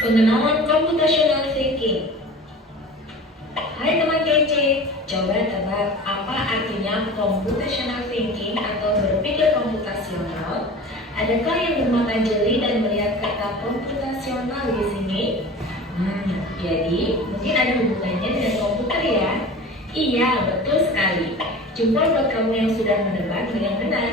Pengenalan computational thinking. Hai teman kece, coba tebak apa artinya computational thinking atau berpikir komputasional? Adakah yang bermata jeli dan melihat kata komputasional di sini? Jadi mungkin ada hubungannya dengan komputer ya? Iya, betul sekali. Jempol buat kamu yang sudah menebak dengan benar.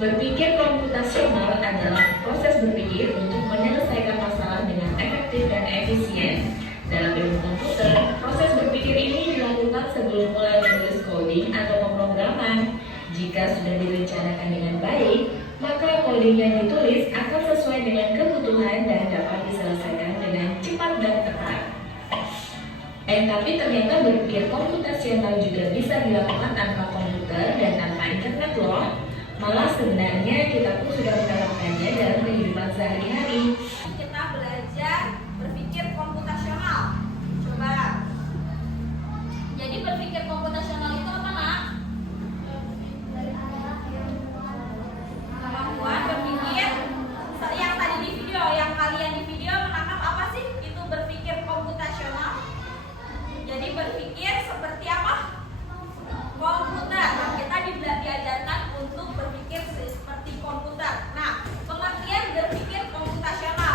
Berpikir komputasional adalah proses berpikir untuk menyelesaikan masalah dengan efektif dan efisien. Dalam ilmu komputer, proses berpikir ini dilakukan sebelum mulai menulis coding atau pemrograman. Jika sudah direncanakan dengan baik, maka coding yang ditulis akan sesuai dengan kebutuhan dan dapat diselesaikan dengan cepat dan tepat. Tapi ternyata berpikir komputasional juga bisa dilakukan tanpa komputer dan tanpa internet loh. Malah sebenarnya kita pun sudah menerapkannya dalam kehidupan sehari-hari. Kita belajar berpikir komputasional. Coba. Jadi berpikir komputasional itu apa, Nak? Kemampuan berpikir yang tadi di video, yang kalian di video menangkap apa sih itu berpikir komputasional? Jadi berpikir seperti apa? Komputer. Kita diajarkan untuk berpikir seperti komputer. Nah, pengertian berpikir komputasional.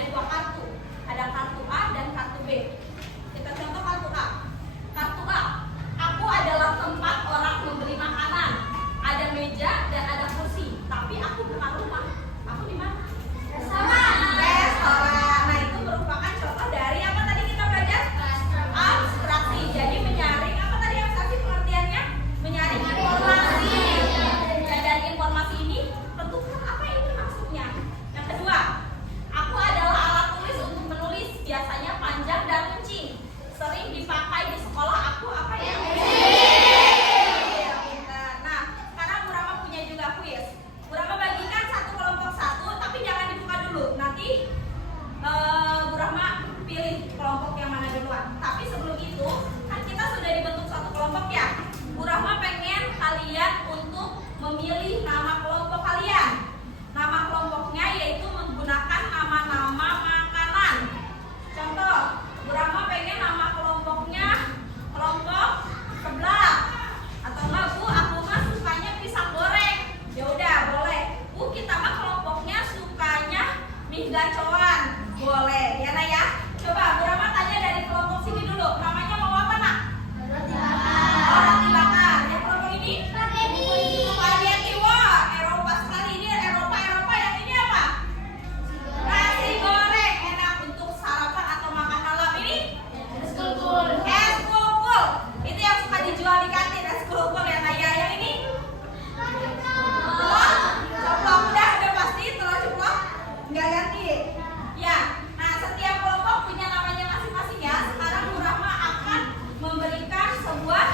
ada dua kartu. Ada kartu A dan kartu B. Kita contoh kartu A. Kartu A, aku adalah tempat orang membeli makanan. Ada meja dan ada kursi. Tapi aku bukan rumah. Aku di mana? Restoran. Restoran. Nah, itu merupakan contoh dari apa tadi kita belajar? Abstraksi. Jadi menyaring apa tadi abstraksi pengertiannya? Menyaring informasi. Dan dari informasi ini tentukan apa ini maksudnya. Yang kedua, aku adalah alat tulis untuk menulis, biasanya panjang dan runcing. Sering dipakai di sekolah aku apa ya? Nah, sekarang Bu Rama punya juga kuis. Bu Rama bagikan satu kelompok satu, tapi jangan dibuka dulu. Nanti Bu Rama pilih kelompok yang mana duluan. Tapi sebelum itu, kan kita sudah dibentuk satu kelompok ya. Bu Rama pengen kalian untuk memilih nama kelompok kalian. Nama kelompoknya yaitu menggunakan nama-nama makanan. Contoh, Bu Rama pengen nama kelompoknya kelompok sebelah. Atau enggak, Bu, aku mah sukanya pisang goreng. Ya udah, boleh. Bu, kita mah kelompoknya sukanya mie gacoan. Boleh, ya Nak ya. Coba Bu Rama tanya dari kelompok sini dulu. Namanya mau apa, Nak? Roti bakar. Oh, roti bakar. Yang kelompok ini? Spaghetti. Spaghetti. Wah, Eropa sekali. Ini Eropa. Yang ini apa? Nasi goreng. Enak untuk sarapan atau makan malam. Ini? Es kulkul. Es kulkul. Itu yang suka dijual di kantin. Es kulkul ya, Nak ya. Yang ini? Telur ceplok. Udah pasti telur ceplok. Enggak ganti. Ya. Nah, setiap kelompok punya namanya masing-masing ya. Sekarang Bu Rahma akan memberikan sebuah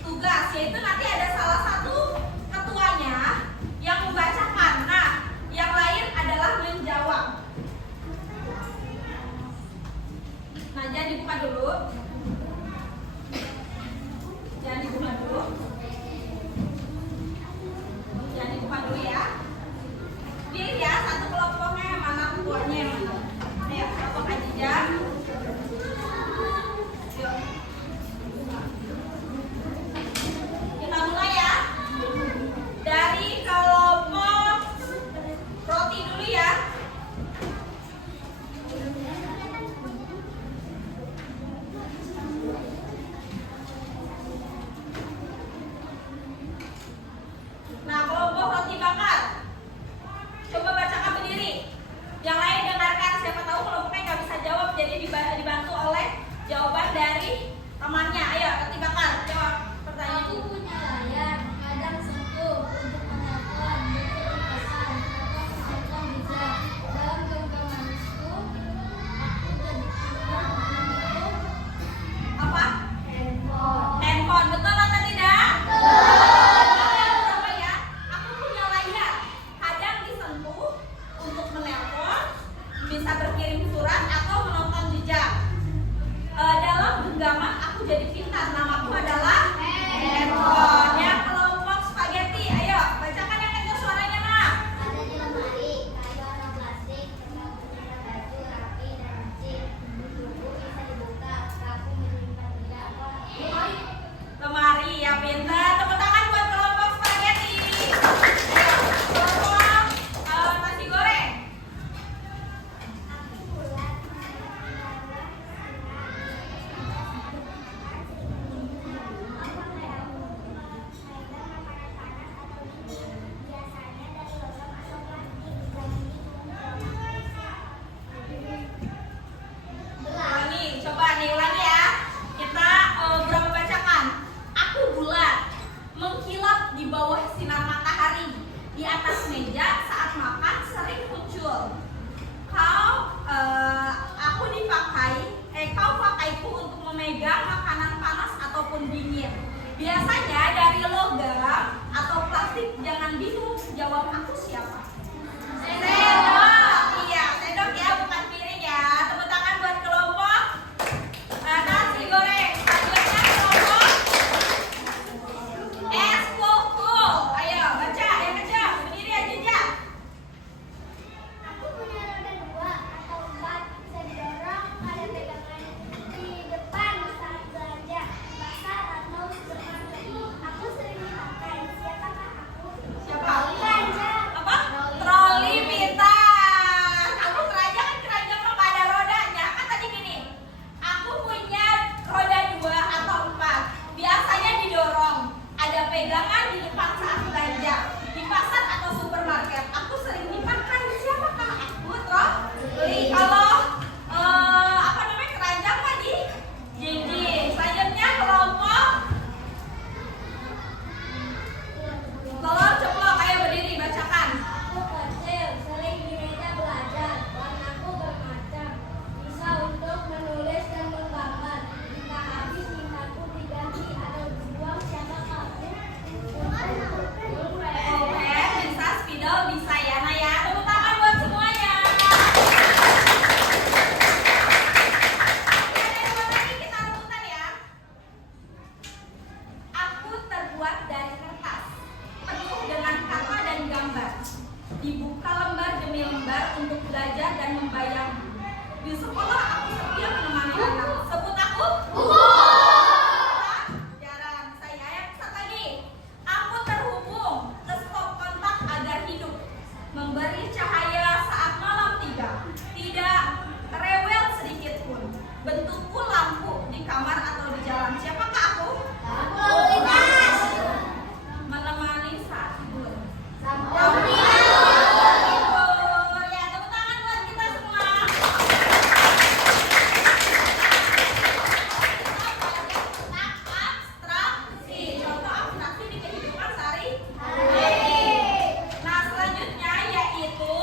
tugas, yaitu nanti ada salah satu ketuanya yang membacakan. Nah, yang lain adalah menjawab. Nah, jangan dibuka dulu. Jangan dibuka dulu. Jangan dibuka dulu ya. Pilih ya satu kelompoknya yang mana ketuanya yang mana. Ayo, kelompok Ajijah. Yuk. Kita mulai ya. Dari kelompok roti dulu ya. Nah, kelompok roti bakar. Coba bacakan berdiri. Yang lain dengarkan, siapa tahu kelompoknya nggak bisa jawab, jadi dibantu oleh jawaban dari temannya. Ayo, roti bakar, jawab pertanyaan. Aku punya layar, kadang sentuh untuk menelpon, berkirim pesan, atau menelpon jejak. Dalam genggamanku, aku jadi kurang untuk Apa? handphone. Handphone, betul atau tidak? Berapa ya? Aku punya layar, kadang disentuh untuk menelpon, bisa berkirim surat atau menonton jejak. Dalam genggaman aku jadi pintar. Namaku adalah handphone. dibuka lembar demi lembar untuk belajar dan membayangkan. Di sekolah aku setia menemani anak. Sebut aku? Jarang. Saya yang satu lagi. Aku terhubung ke stop kontak agar hidup. Memberi cahaya saat malam tiba. Tidak rewel sedikit pun. Bentukku lampu di kamar atau di jalan. Siapakah aku? Menemani saat tidur. Ya, tepuk tangan buat kita semua. Abstraksi. Contoh abstraksi di kehidupan sehari-hari. Nah, selanjutnya yaitu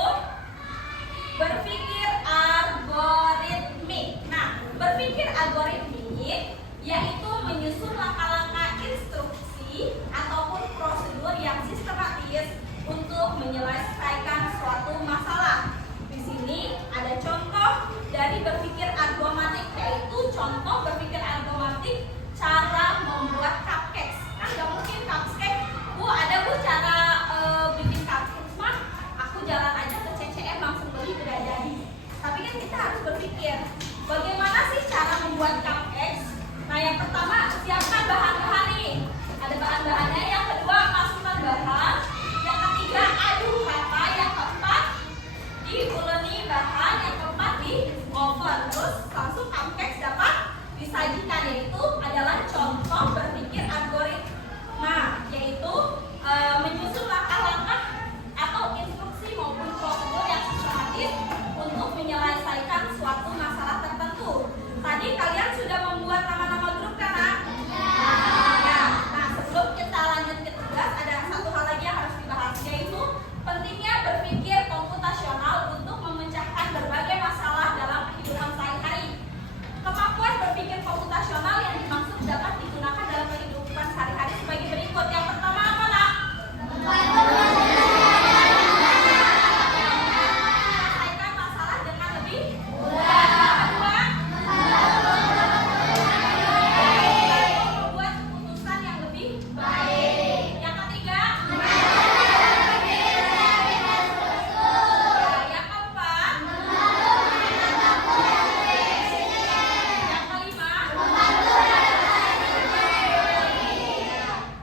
berpikir algoritmik. Nah, berpikir algoritmik yaitu menyusun langkah-langkah instruksi ataupun prosedur yang sistematis untuk menyelesaikan suatu masalah. Di sini ada contoh dari berpikir algoritmik, yaitu contoh berpikir algoritmik cara membuat cupcakes. Nah, nggak mungkin cupcake, Bu, ada Bu cara bikin cupcakes mah? Aku jalan aja ke CCM langsung beli udah jadi. Tapi kan kita harus berpikir, bagaimana sih cara membuat cupcakes? Nah, yang pertama siapkan bahan-bahan nih. Ada bahan-bahannya. Yang kedua masukkan bahan. Yang ketiga aduk rata. Yang keempat diuleni bahan. Yang keempat di oven. Terus langsung cupcakes dapat disajikan. Yaitu adalah contoh berpikir algoritma, yaitu menyusun langkah-langkah atau instruksi maupun prosedur yang sistematis untuk menyelesaikan suatu masalah tertentu. Tadi kalian sudah membuat nama-nama grup kan? Ya. Nah, sebelum kita lanjut ke tugas, ada satu hal lagi yang harus dibahas, yaitu pentingnya berpikir komputasional untuk memecahkan berbagai masalah dalam kehidupan sehari-hari. Kemampuan berpikir komputasional yang dimaksud dapat digunakan dalam kehidupan sehari-hari sebagai berikut. Yang pertama apa, Nak? Menyelesaikan masalah dengan lebih mudah. Yang kedua, membuat keputusan yang lebih baik. Yang ketiga, yang keempat, yang kelima.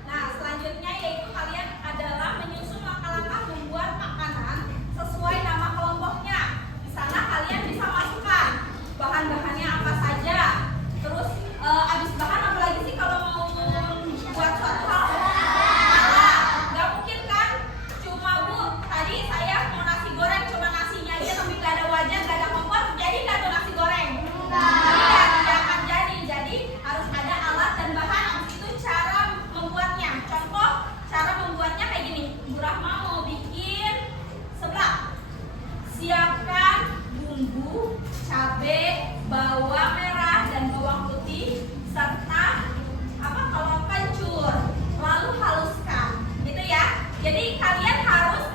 Nah, selanjutnya yaitu kalian adalah menyusun langkah-langkah membuat makanan sesuai nama kelompoknya. Di sana kalian bisa masukkan bahan-bahannya apa saja. Terus habis bahan apa lagi sih kalau mau buat suatu hal? Alat. Gak mungkin kan? Cuma Bu, tadi saya mau nasi goreng cuma nasinya aja tapi gak ada wajan, gak ada kompor, jadi gak tuh nasi goreng? Tidak akan jadi. Jadi harus ada alat dan bahan. Habis itu cara membuatnya. Contoh cara membuatnya kayak gini. Bu Rahma mau bikin seblak. Siapkan bumbu, cabai, bawang merah dan bawang putih serta kalau kencur. Lalu haluskan. Gitu ya. Jadi kalian harus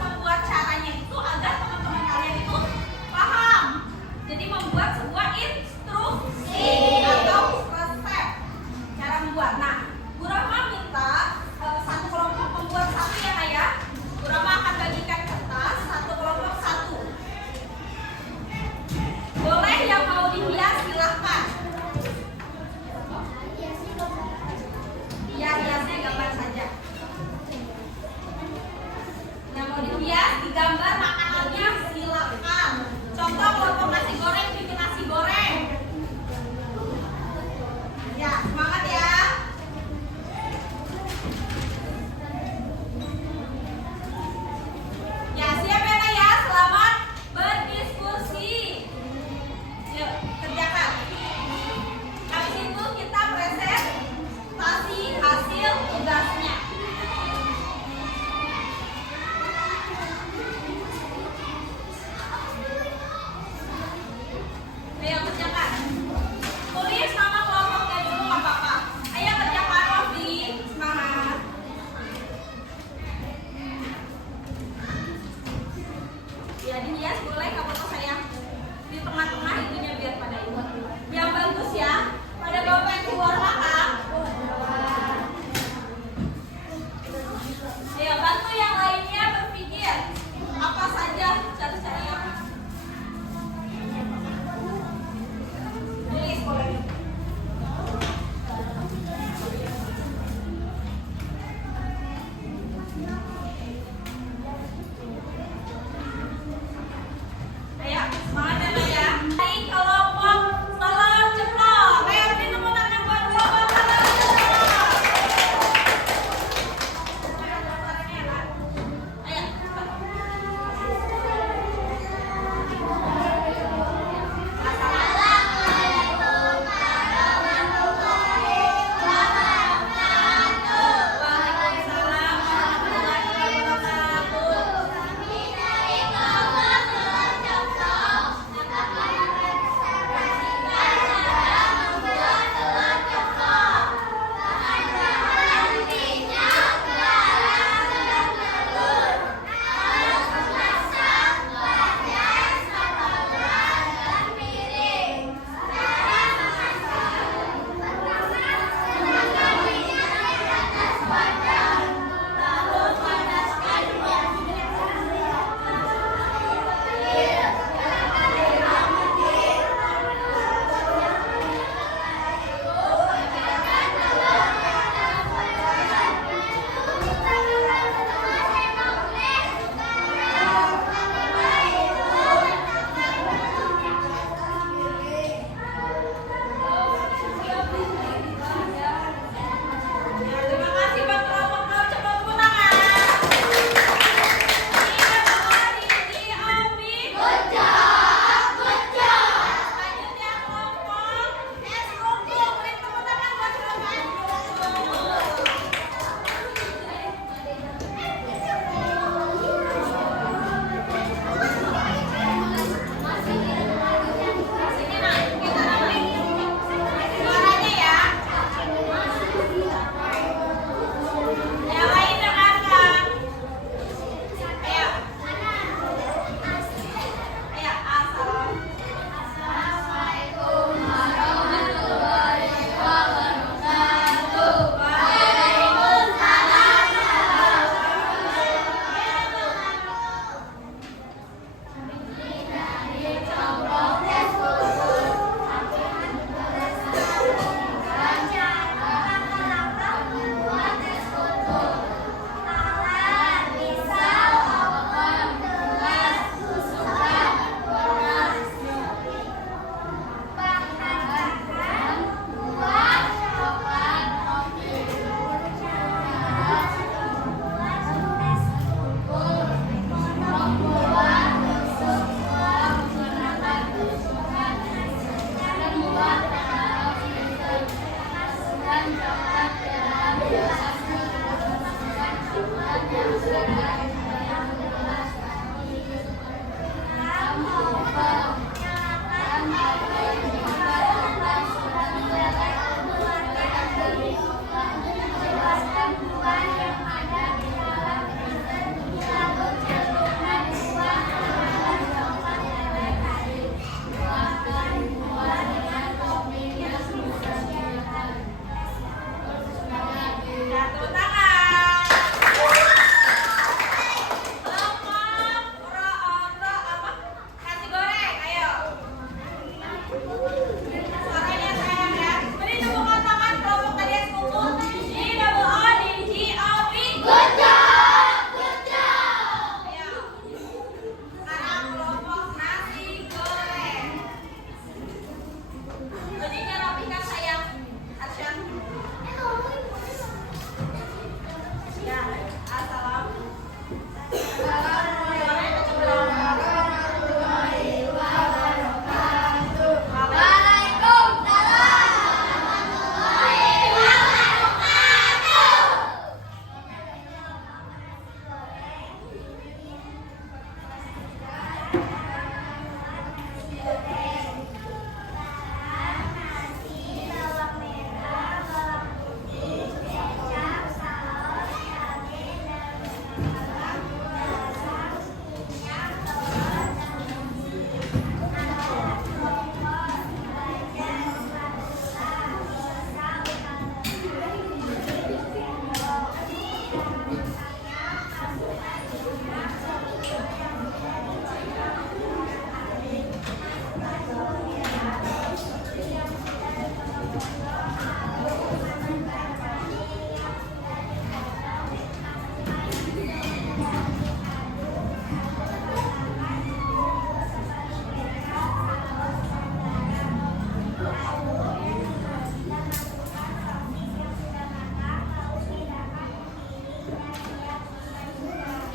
membuat caranya itu agar teman-teman kalian itu paham. Jadi membuat sebuah instruksi atau resep cara membuat. Nah, Bu Rahma minta satu kelompok membuat satu ya, Kak ya. Bu Rahma akan bagikan kertas satu kelompok satu. Boleh yang mau dihias silahkan. Ya, hiasnya gambar saja. Yang mau dihias digambar makanannya silahkan. Contoh kelompok nasi goreng bikin nasi goreng. Ya, semangat ya. Ya, siap ya, Nak, ya. Selamat berdiskusi. Yuk, kerjakan. Habis itu kita presentasi hasil tugasnya.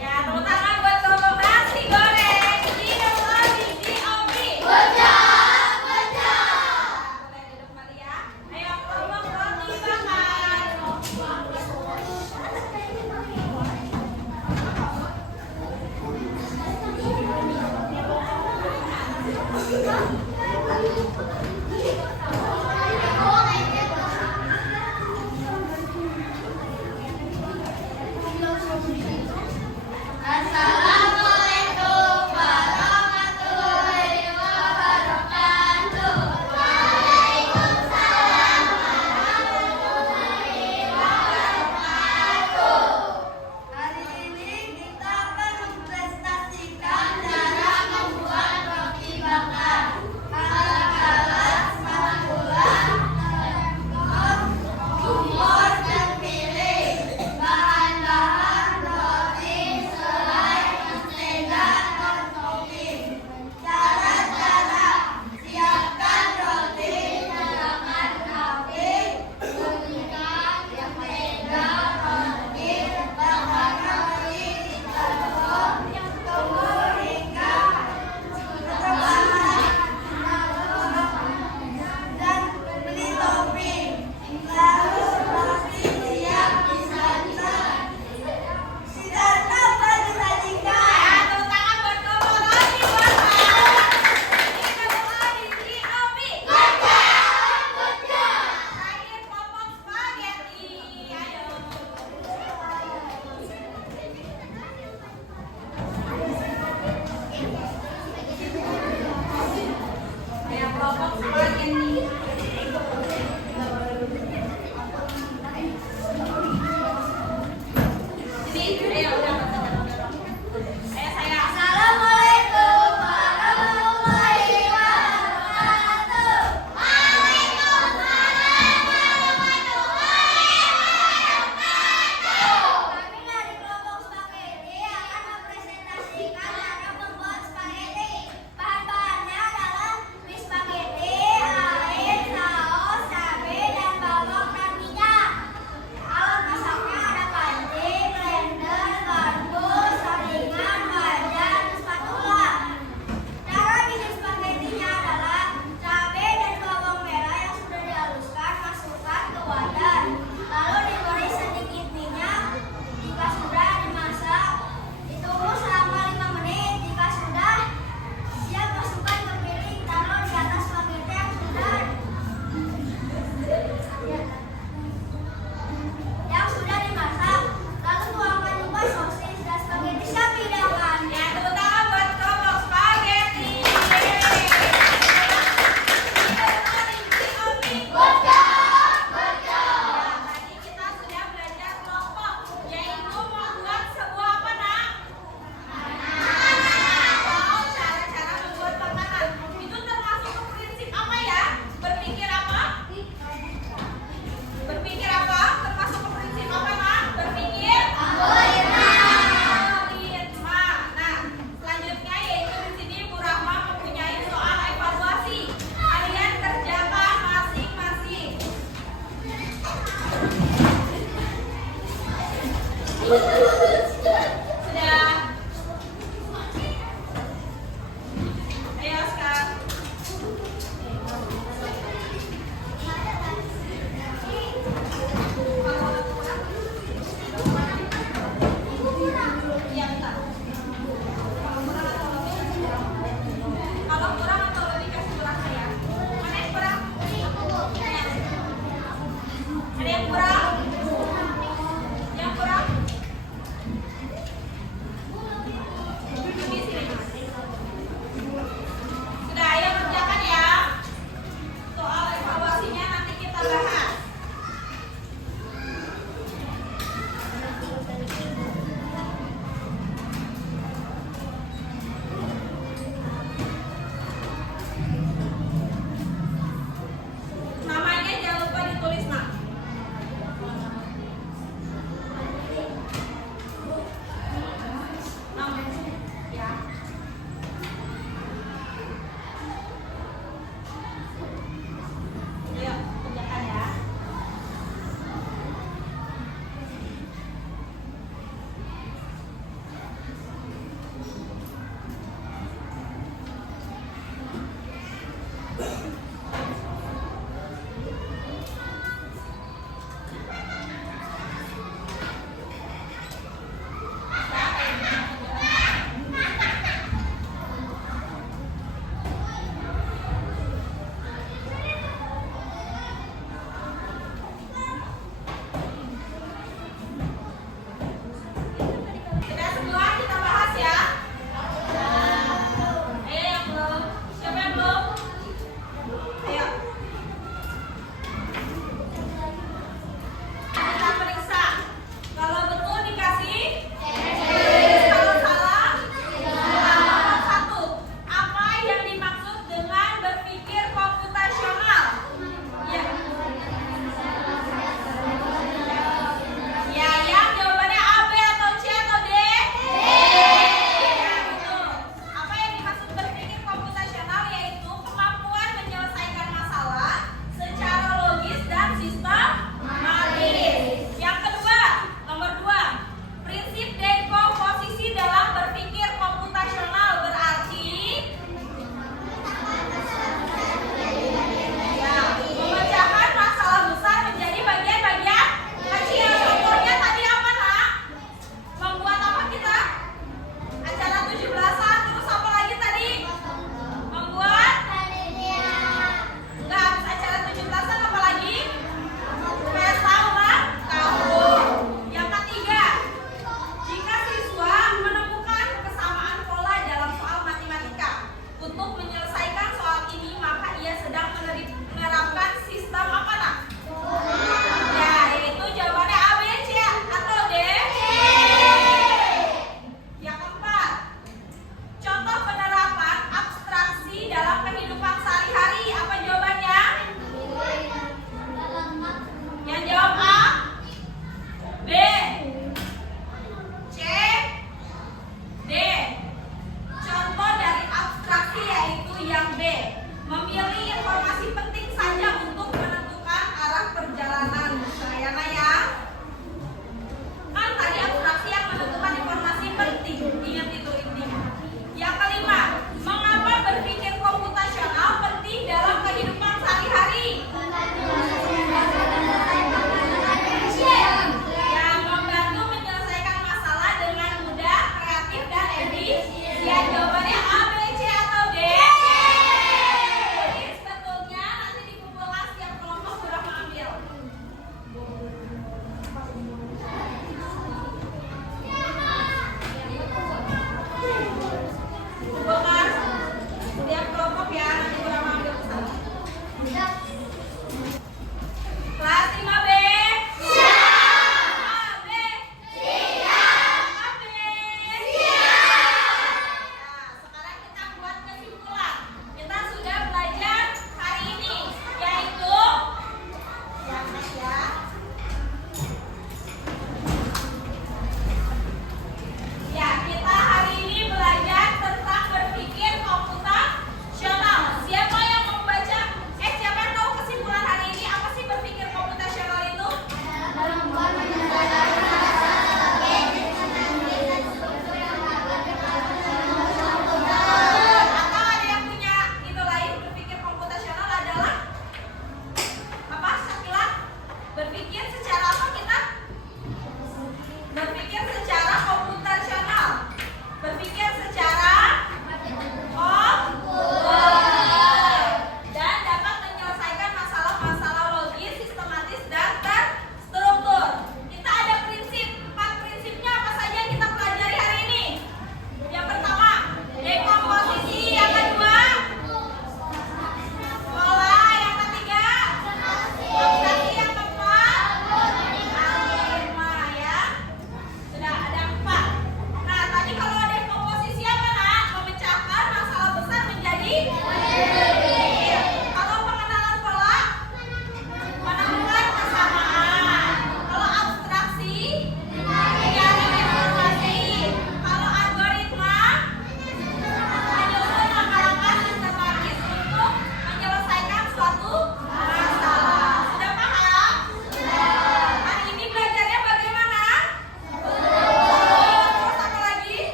Ya, tepuk tangan buat kelompok nasi goreng Ideologi DOB. Boleh duduk kembali ya. Ayo kelompok roti bakar.